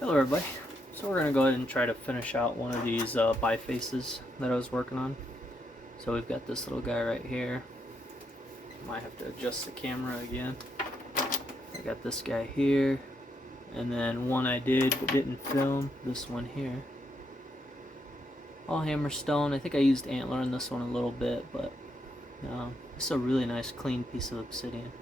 Hello everybody. So we're going to go ahead and try to finish out one of these bifaces that I was working on. So we've got this little guy right here. Might have to adjust the camera again. I got this guy here. And then one I did but didn't film, this one here. All hammerstone. I think I used antler in this one a little bit, but it's a really nice clean piece of obsidian.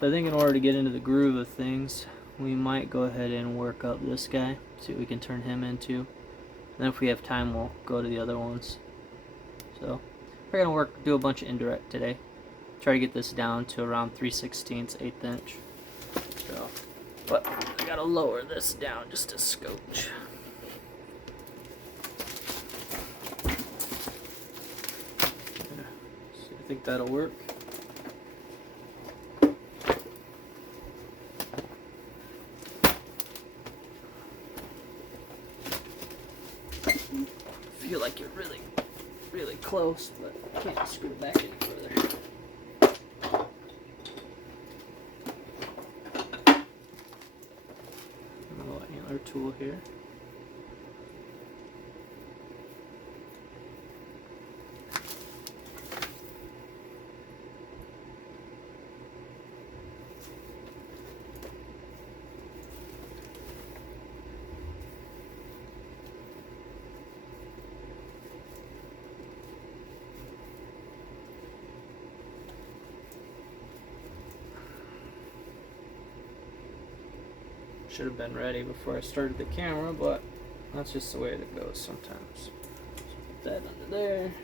So I think in order to get into the groove of things, we might go ahead and work up this guy, see what we can turn him into. And then if we have time, we'll go to the other ones. So we're gonna do a bunch of indirect today. Try to get this down to around 3/16, 1/8 inch. So, but I gotta lower this down just a scotch. So I think that'll work. Feel like you're really close, but can't screw it back any further. A little antler tool here. Should have been ready before I started the camera, but that's just the way it goes sometimes. Put that under there.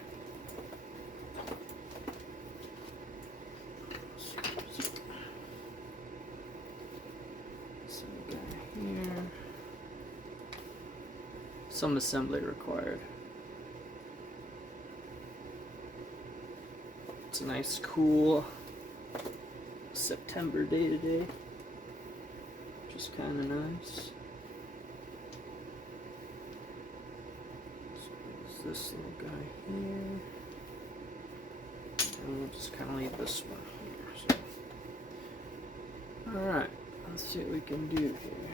Some guy here. Some assembly required. It's a nice, cool September day today. Which is kind of nice. So there's this little guy here. And we'll just kind of leave this one here. So. Alright, let's see what we can do here.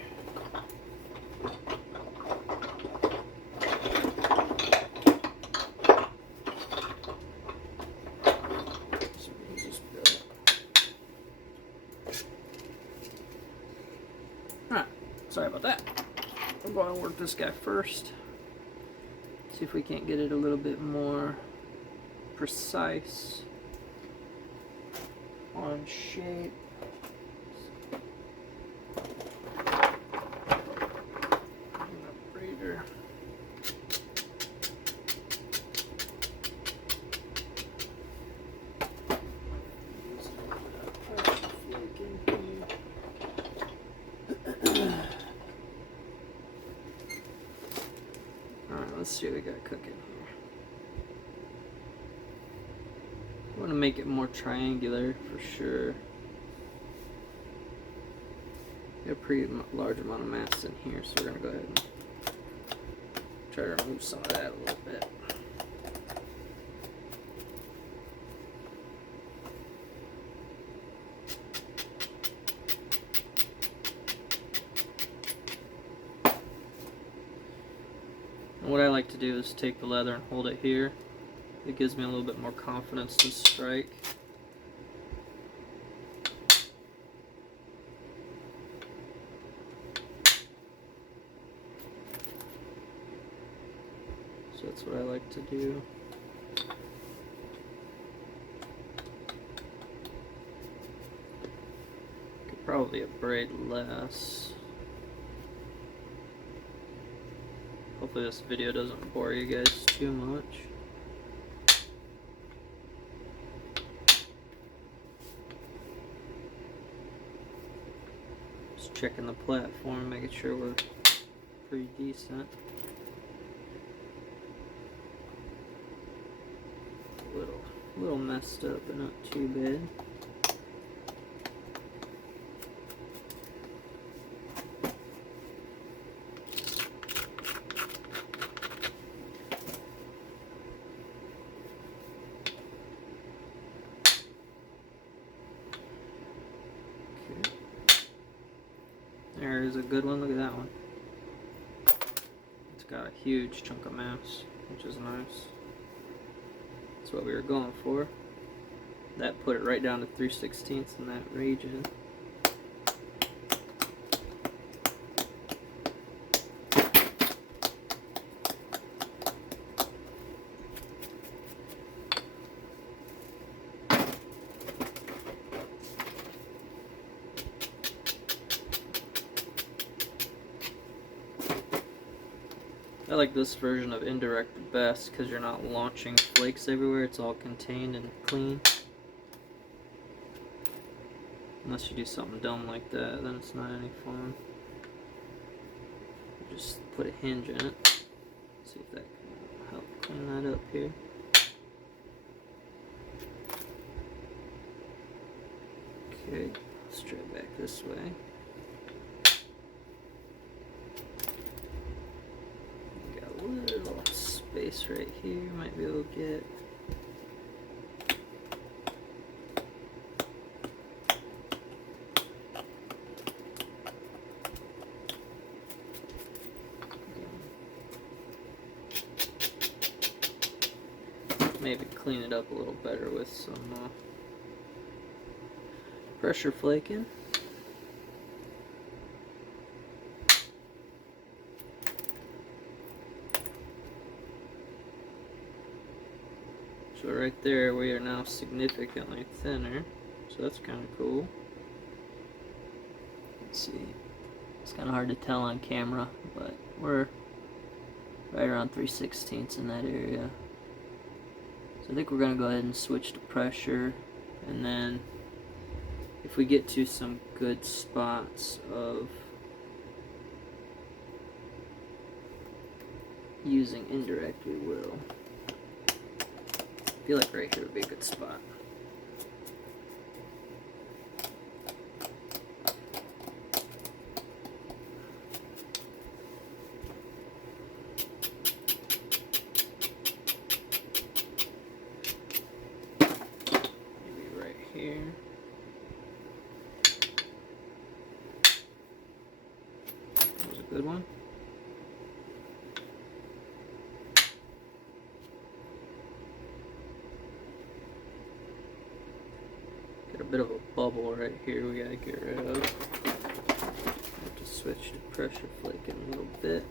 Sorry about that. I'm going to work this guy first. See if we can't get it a little bit more precise on shape. Braider. Let's see what we got cooking here. I want to make it more triangular for sure. Got a pretty large amount of mass in here, so we're going to go ahead and try to remove some of that a little bit. What I like to do is take the leather and hold it here. It gives me a little bit more confidence to strike. So that's what I like to do. Could probably braid less. Hopefully this video doesn't bore you guys too much. Just checking the platform, making sure we're pretty decent. A little messed up, but not too bad. There's a good one. Look at that one. It's got a huge chunk of mass, which is nice. That's what we were going for. That put it right down to 3/16 in that region. I like this version of indirect the best because you're not launching flakes everywhere. It's all contained and clean. Unless you do something dumb like that, then it's not any fun. Just put a hinge in it. See if that can help clean that up here. Okay, let's try it back this way. Got a little space right here. Might be able to get. Maybe clean it up a little better with some pressure flaking. So right there we are now significantly thinner, so that's kind of cool. Let's see, it's kind of hard to tell on camera, but we're right around 3/16 in that area. So I think we're going to go ahead and switch to pressure, and then if we get to some good spots of using indirect, we will. I feel like right here would be a good spot. Here. That was a good one. Got a bit of a bubble right here we gotta get rid of. Have to switch to pressure flaking a little bit.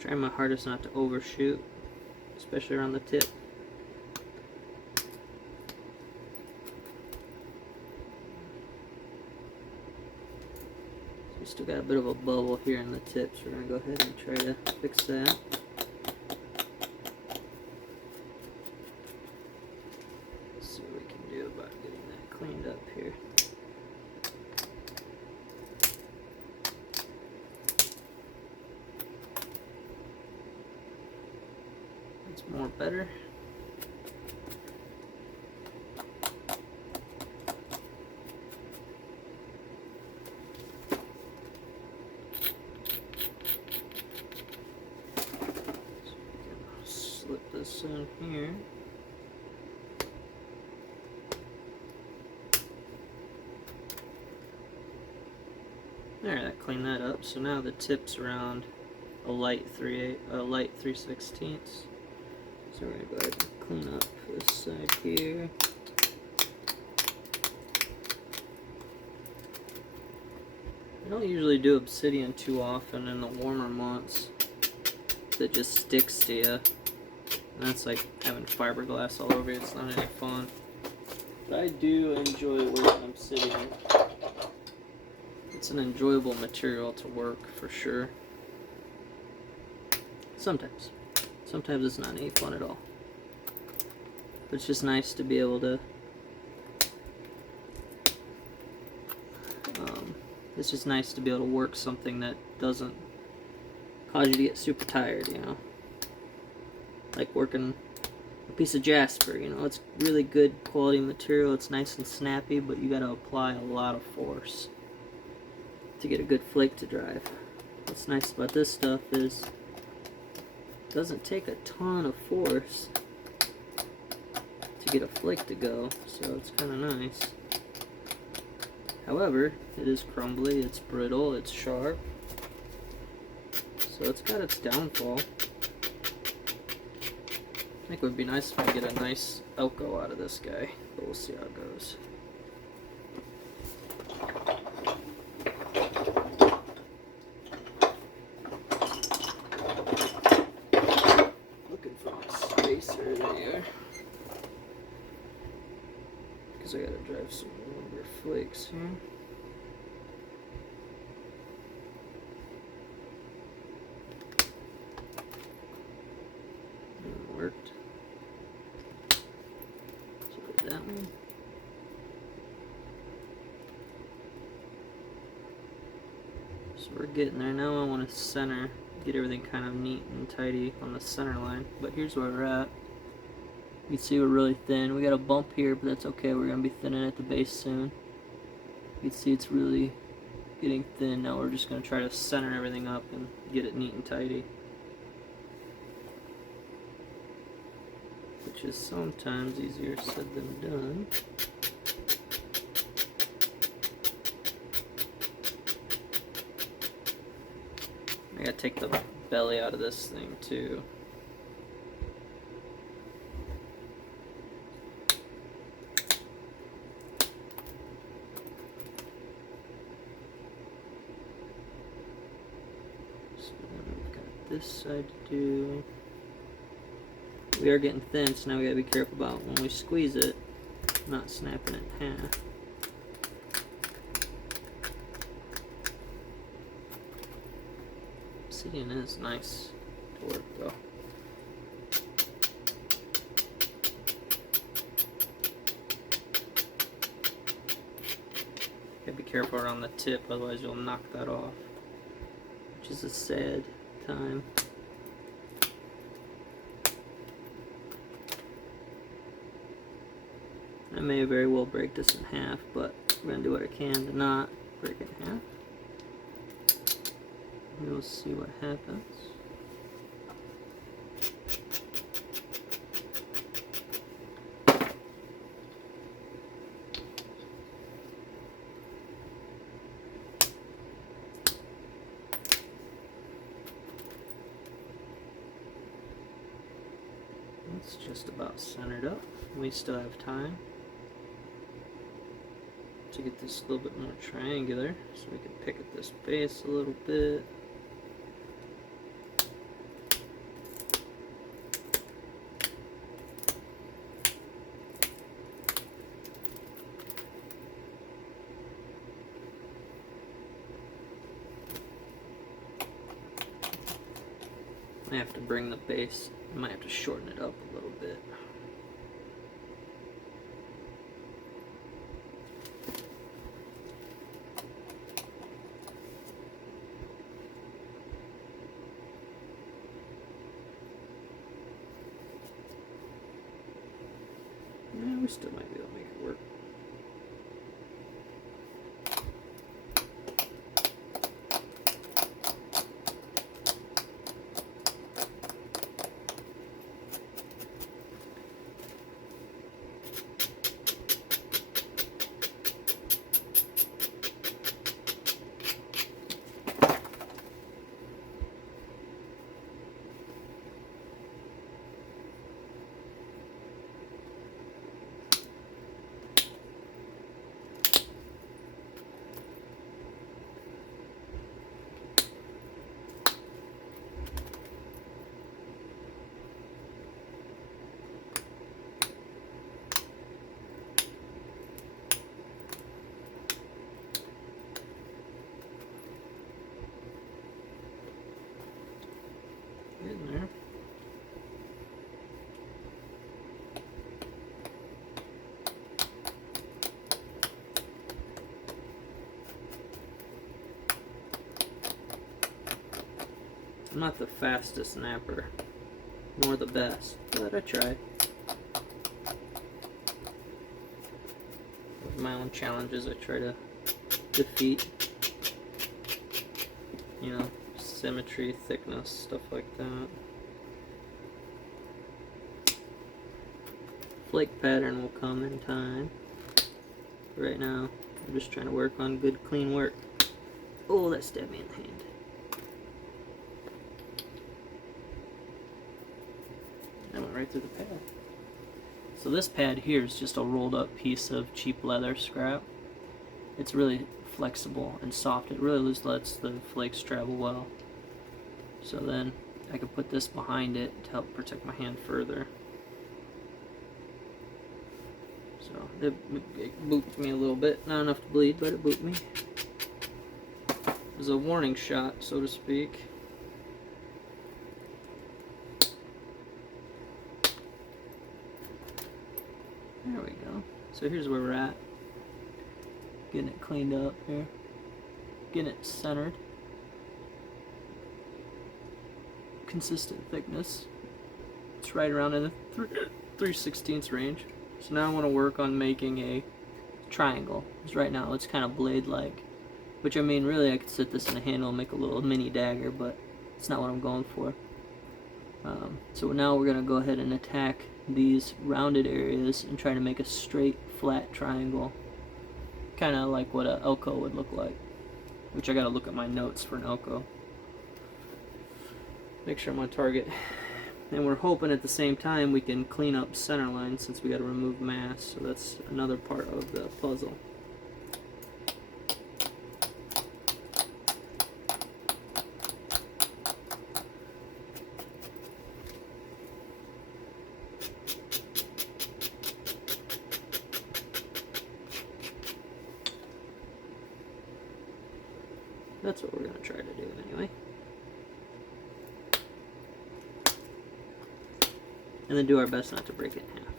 Trying my hardest not to overshoot, especially around the tip. So we still got a bit of a bubble here in the tip, so we're going to go ahead and try to fix that. Let's see what we can do about getting that cleaned up here. More better. So slip this in here. There, that cleaned that up. So now the tip's around a light 3/16. So we're going to go ahead and clean up this side here. I don't usually do Obsidian too often in the warmer months. It just sticks to you. And that's like having fiberglass all over you. It's not any fun. But I do enjoy working Obsidian. It's an enjoyable material to work for sure. Sometimes. Sometimes it's not any fun at all. But it's just nice to be able to it's just nice to be able to work something that doesn't cause you to get super tired, you know. Like working a piece of jasper, you know, it's really good quality material, it's nice and snappy, but you gotta apply a lot of force to get a good flake to drive. What's nice about this stuff is it doesn't take a ton of force to get a flake to go, so it's kind of nice. However, it is crumbly, it's brittle, it's sharp, so it's got its downfall. I think it would be nice if I get a nice Elko out of this guy, but we'll see how it goes. Looking for my spacer there, because I gotta drive some longer flakes here. Worked. So that one. So we're getting there now. I want to center, get everything kind of neat and tidy on the center line. But here's where we're at. You can see we're really thin. We got a bump here, but that's okay. We're gonna be thinning at the base soon. You can see it's really getting thin. Now we're just gonna try to center everything up and get it neat and tidy. Which is sometimes easier said than done. I gotta take the belly out of this thing too. So then we've got this side to do. We are getting thin, so now we gotta be careful about when we squeeze it, not snapping it in half. Obsidian is nice to work though. Gotta be careful around the tip, otherwise you'll knock that off, which is a sad time. I may very well break this in half, but I'm going to do what I can to not break it in half. We'll see what happens. It's just about centered up. We still have time to get this a little bit more triangular, so we can pick at this base a little bit. I have to bring the base, I might have to shorten it up a little bit. Yeah, we still might be able to make it work. In there. I'm not the fastest snapper, nor the best, but I tried. With my own challenges, I try to defeat, you know, symmetry, thickness, stuff like that. Flake pattern will come in time. Right now, I'm just trying to work on good, clean work. Oh, that stabbed me in the hand. That went right through the pad. So this pad here is just a rolled up piece of cheap leather scrap. It's really flexible and soft. It really just lets the flakes travel well. So then I could put this behind it to help protect my hand further. So it booped me a little bit. Not enough to bleed, but it booped me. It was a warning shot, so to speak. There we go. So here's where we're at. Getting it cleaned up here. Getting it centered. Consistent thickness. It's right around in the 3/16 range. So now I want to work on making a triangle. Because right now it's kind of blade-like. Which I mean, really I could sit this in a handle and make a little mini dagger, but it's not what I'm going for. So now we're going to go ahead and attack these rounded areas and try to make a straight, flat triangle. Kind of like what an Elko would look like. Which I got to look at my notes for an Elko. Make sure I'm on target. And we're hoping at the same time we can clean up center line since we got to remove mass. So that's another part of the puzzle. That's what we're going to try to do anyway. And then do our best not to break it in half.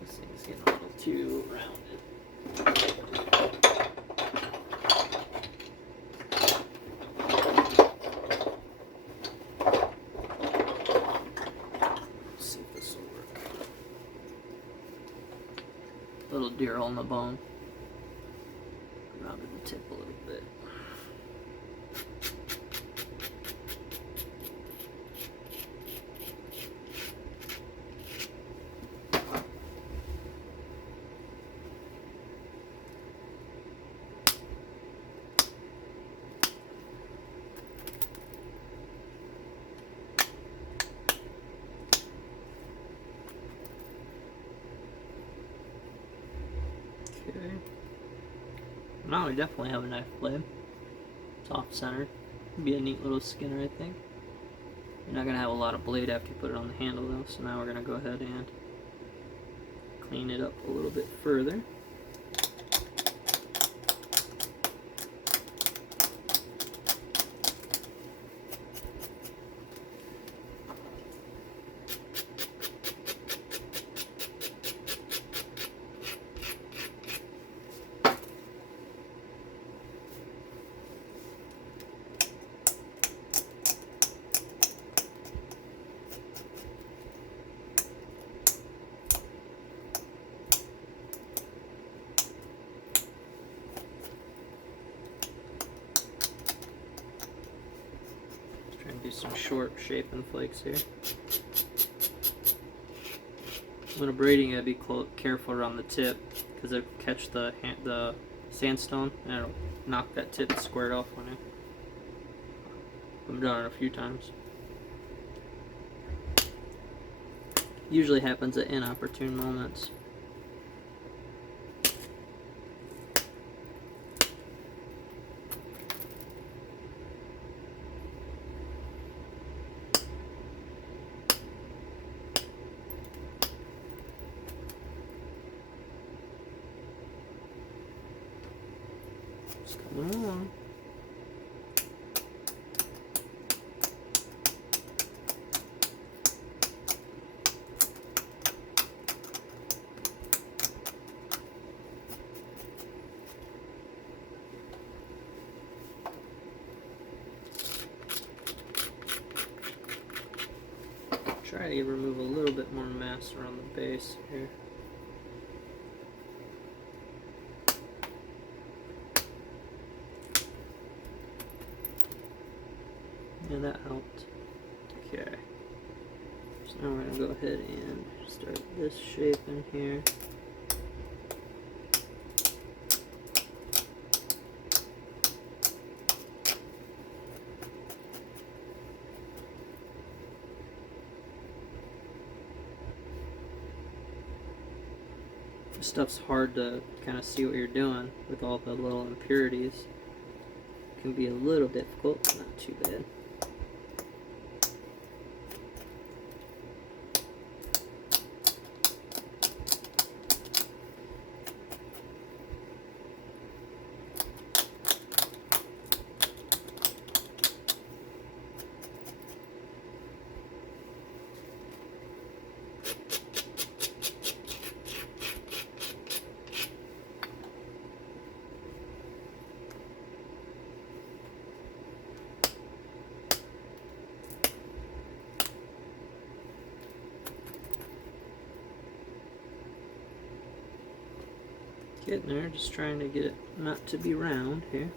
This thing's getting a little too rounded. Let's see if this will work. Little deer hole in the bone. Rounded the tip a little bit. Okay. Now we definitely have a knife blade. It's off-centered. Be a neat little skinner, I think. You're not going to have a lot of blade after you put it on the handle, though, so now we're going to go ahead and clean it up a little bit further. Do some short shaping flakes here. When braiding, I'd be careful around the tip because it'll catch the sandstone and it'll knock that tip squared off on you. I've done it a few times. Usually happens at inopportune moments. It's coming along. Try to remove a little bit more mass around the base here. And that helped. Okay. So now we're going to go ahead and start this shape in here. This stuff's hard to kind of see what you're doing with all the little impurities. It can be a little difficult, but not too bad. Getting there, just trying to get it not to be round here.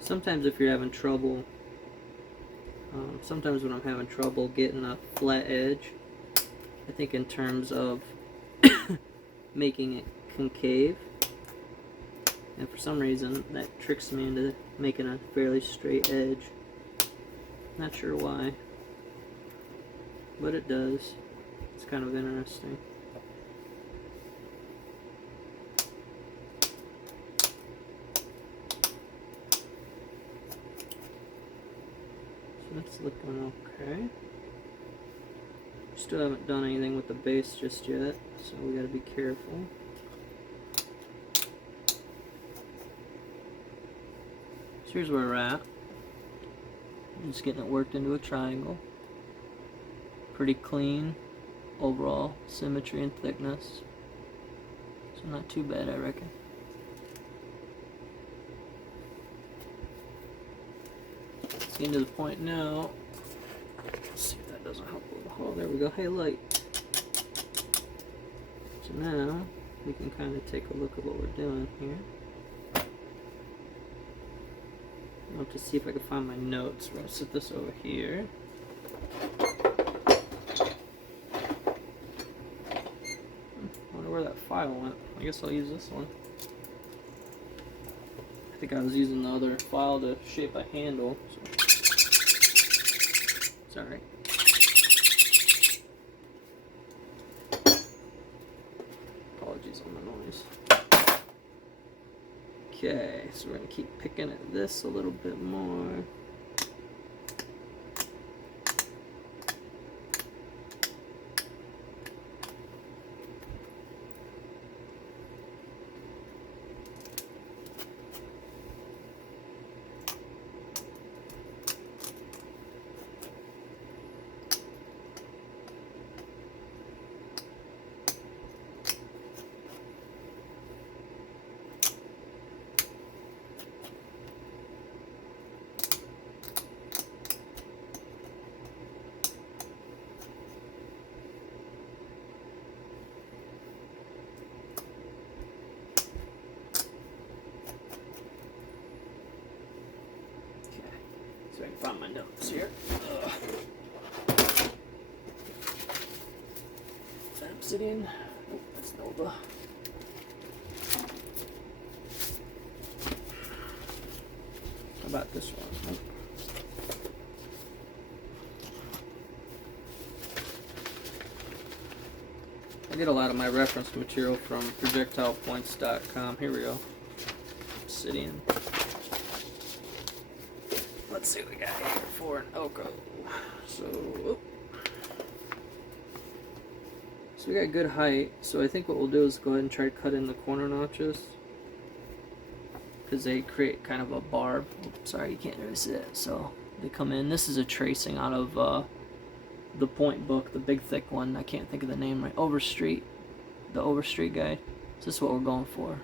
Sometimes if you're having trouble, sometimes when I'm having trouble getting a flat edge, I think in terms of making it concave, and for some reason that tricks me into making a fairly straight edge. Not sure why, but it does. It's kind of interesting. So that's looking okay. Still haven't done anything with the base just yet, so we gotta be careful. So here's where we're at. Just getting it worked into a triangle. Pretty clean overall symmetry and thickness, so not too bad, I reckon. It's getting to the point now. Let's see if that doesn't help with the hole. There we go. Hey, light. So now we can kind of take a look at what we're doing here. I'll have to see if I can find my notes. We're gonna set this over here. Where that file went. I guess I'll use this one. I think I was using the other file to shape a handle, so it's alright. Apologies on the noise. Okay, so we're going to keep picking at this a little bit more. So I can find my notes here. Is that Obsidian? Oh, that's Nova. How about this one? Nope. I get a lot of my reference material from projectilepoints.com. Here we go. Obsidian. Let's see what we got here for an Elko. So So we got good height, so I think what we'll do is go ahead and try to cut in the corner notches, because they create kind of a barb. Oops, sorry, you can't really see it. So they come in. This is a tracing out of the point book, the big thick one. I can't think of the name right. The Overstreet guide. So this is what we're going for.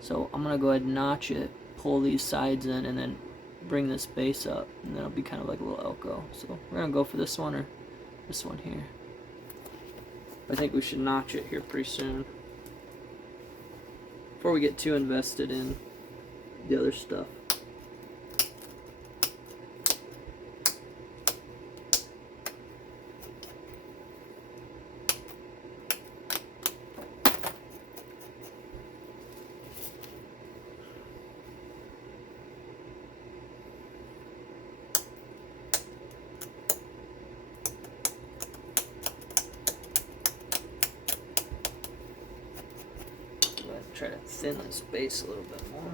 So I'm gonna go ahead and notch it, pull these sides in, and then bring this base up, and then it'll be kind of like a little elko. So we're gonna go for this one or this one here. I think we should notch it here pretty soon, before we get too invested in the other stuff. Try to thin this base a little bit more.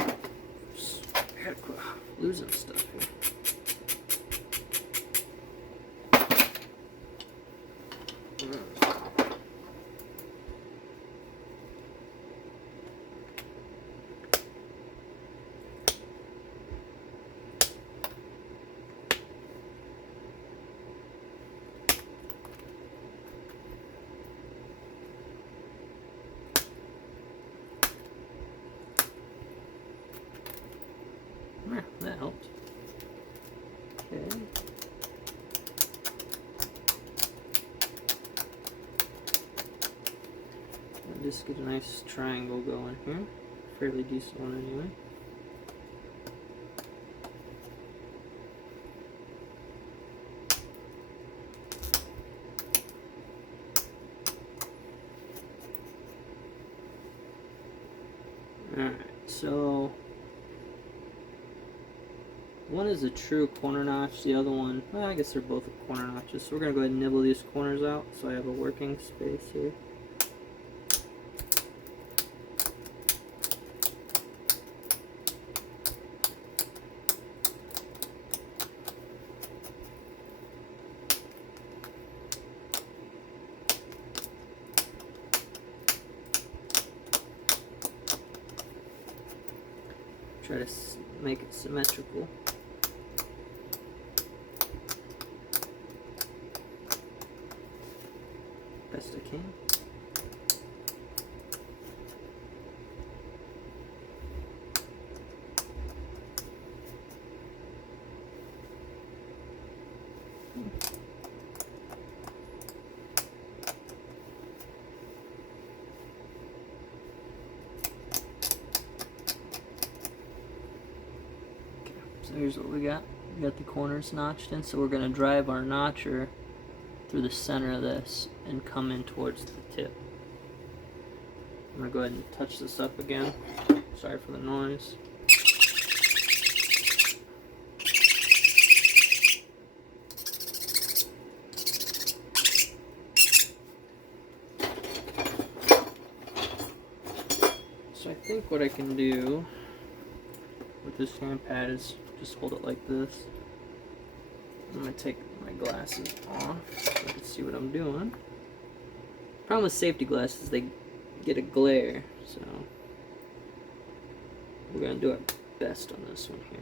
I gotta quit losing stuff here. That helps. Okay. I'll just get a nice triangle going here. Fairly decent one anyway. Alright, so one is a true corner notch, the other one, well, I guess they're both corner notches. So we're going to go ahead and nibble these corners out so I have a working space here. Try to make it symmetrical. Best I can. So here's what we got. We got the corners notched in, so we're going to drive our notcher through the center of this and come in towards the tip. I'm going to go ahead and touch this up again. Sorry for the noise. So I think what I can do with this hand pad is just hold it like this. I'm going to take my glasses off so I can see what I'm doing. Problem with safety glasses, they get a glare, so we're going to do our best on this one here.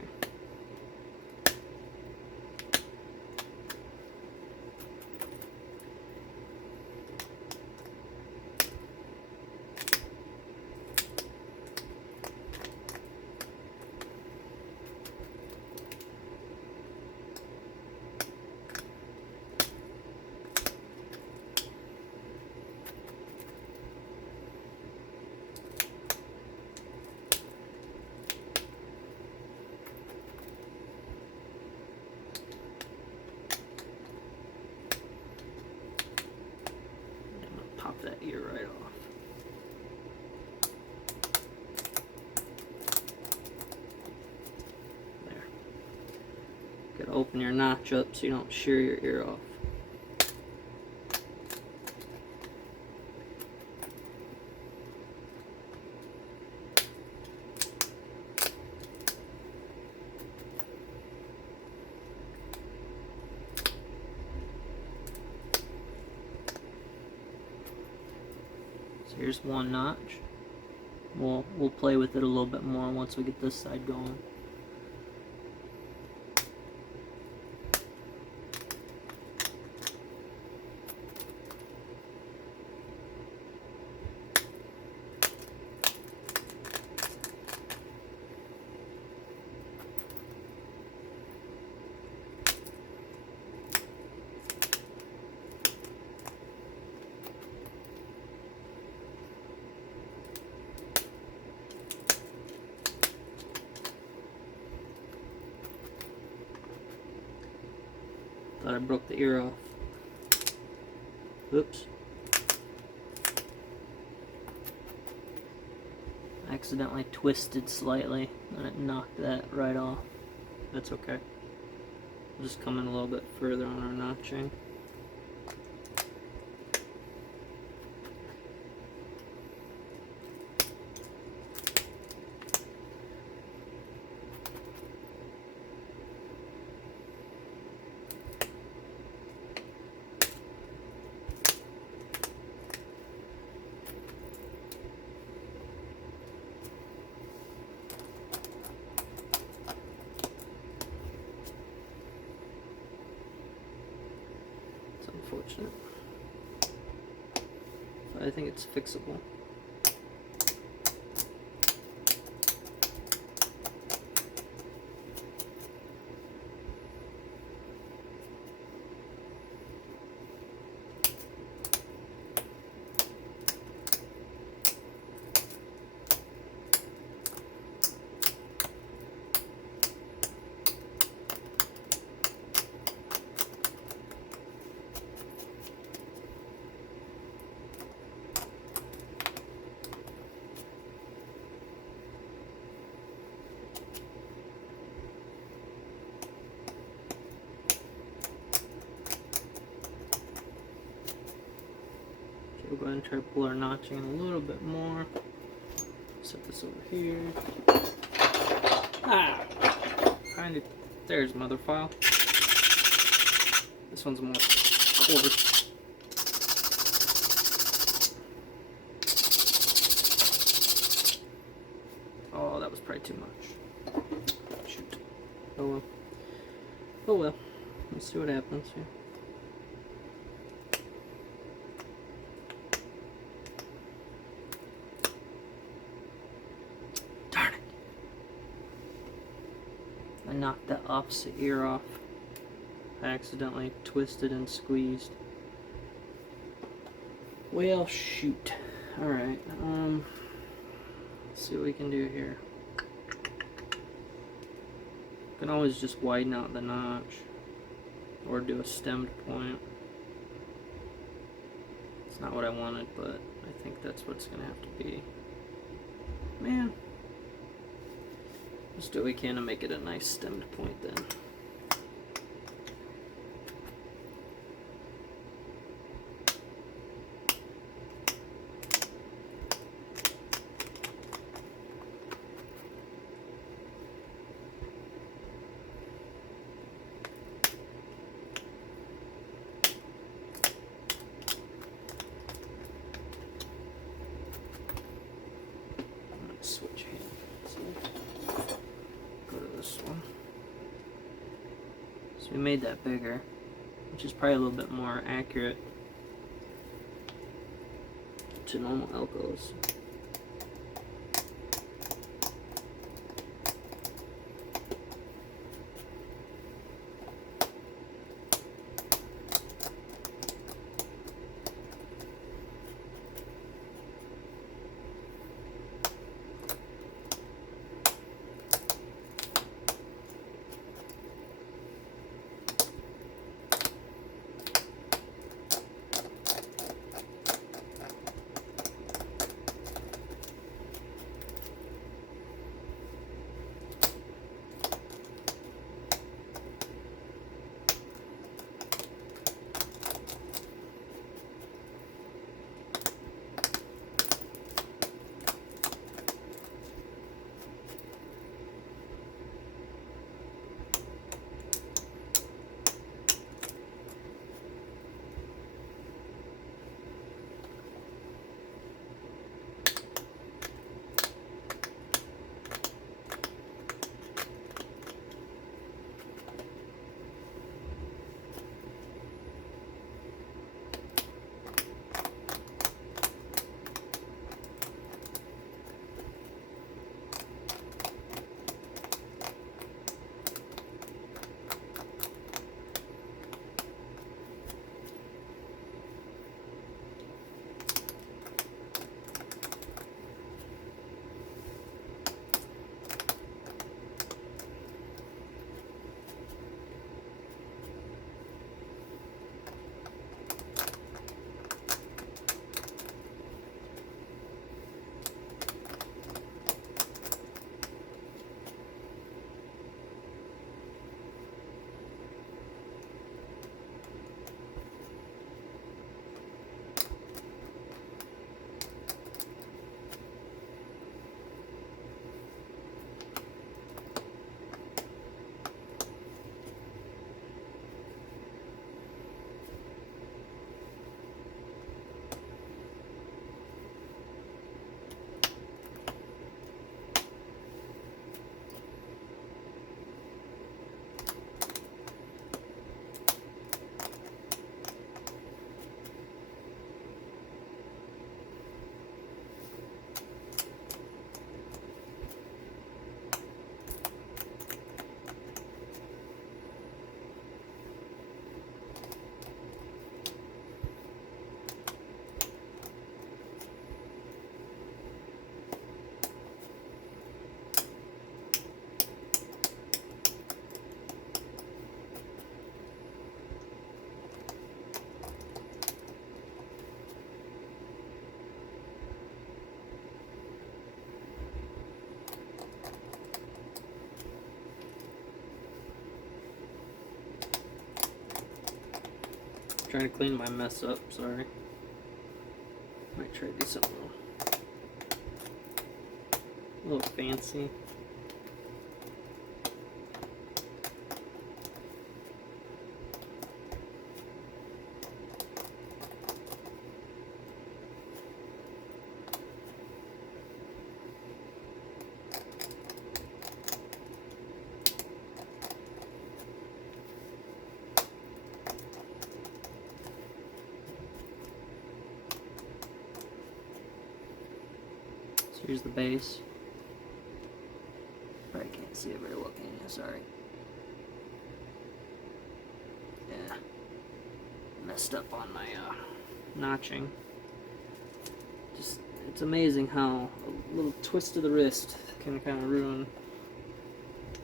Pop that ear right off. There. Gotta open your notch up so you don't shear your ear off. So here's one notch. We'll play with it a little bit more once we get this side going. Thought I broke the ear off. Oops. I accidentally twisted slightly and it knocked that right off. That's okay. We'll just come in a little bit further on our notching. Unfortunate. But I think it's fixable. We'll go ahead and try to pull our notching in a little bit more. Set this over here. Ah! Find it. There's mother file. This one's more coarse. Oh, that was probably too much. Shoot. Oh well. Oh well. Let's see what happens here. I knocked the opposite ear off. I accidentally twisted and squeezed. Well, shoot. Alright, let's see what we can do here. You can always just widen out the notch or do a stemmed point. It's not what I wanted, but I think that's what it's gonna have to be. Man. Let's do what we can to make it a nice stemmed point then. Switch hands. Go to this one. So we made that bigger, which is probably a little bit more accurate to normal Elcos. Trying to clean my mess up, sorry. Might try to do something a little fancy. Here's the base. Probably can't see it very well, can you? Sorry. Yeah. Messed up on my notching. Just, it's amazing how a little twist of the wrist can kind of ruin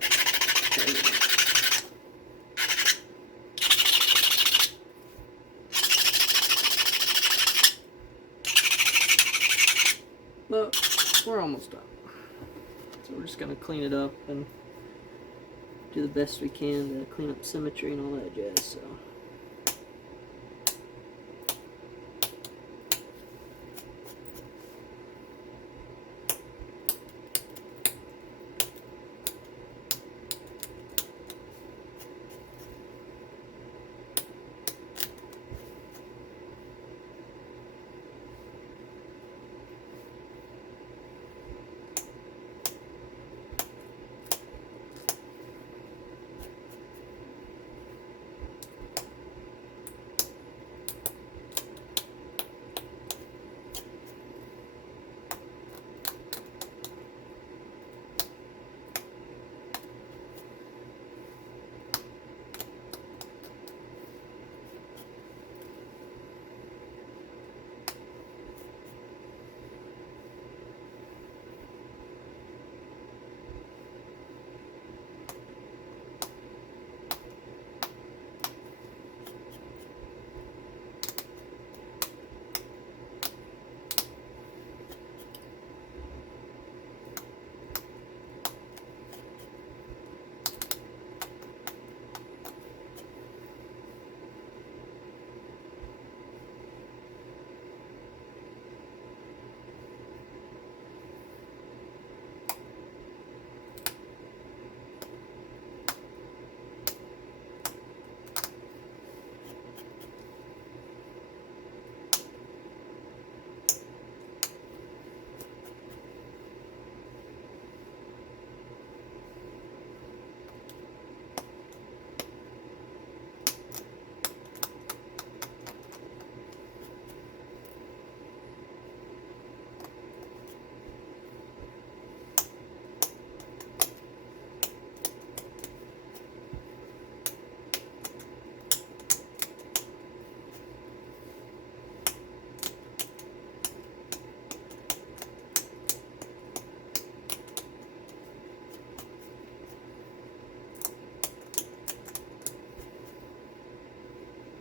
everything. But we're almost done. So we're just going to clean it up and do the best we can to clean up symmetry and all that jazz. So.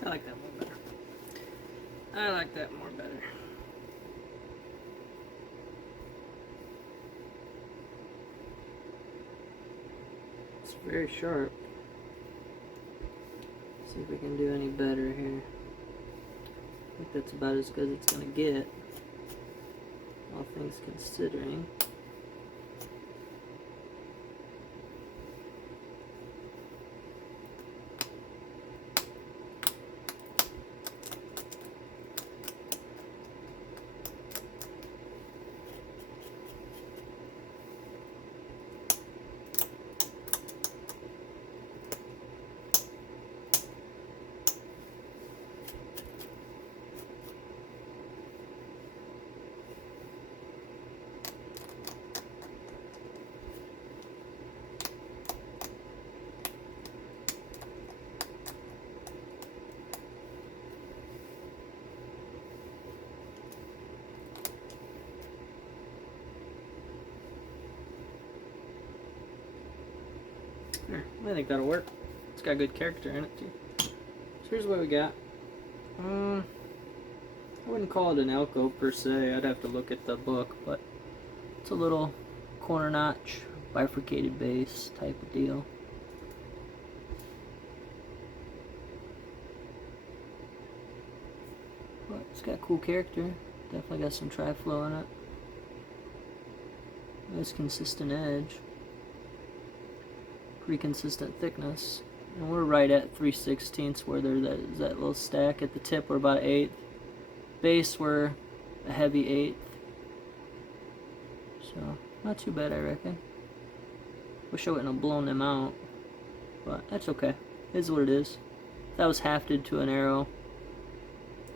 I like that more better. I like that more better. It's very sharp. Let's see if we can do any better here. I think that's about as good as it's going to get, all things considering. There, I think that'll work. It's got good character in it too. So here's what we got. I wouldn't call it an Elko per se. I'd have to look at the book, but it's a little corner notch, bifurcated base type of deal. It's got cool character. Definitely got some tri-flow in it. Nice consistent edge. Pretty consistent thickness. And we're right at 3/16 where there's that little stack at the tip. We're about 1/8. Base we're a heavy 1/8. So not too bad, I reckon. Wish I wouldn't have blown them out, but that's okay. It is what it is. If that was hafted to an arrow,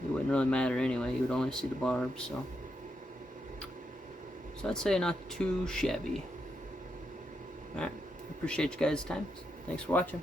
it wouldn't really matter anyway. You would only see the barbs, so I'd say not too shabby. Alright, appreciate you guys' time. Thanks for watching.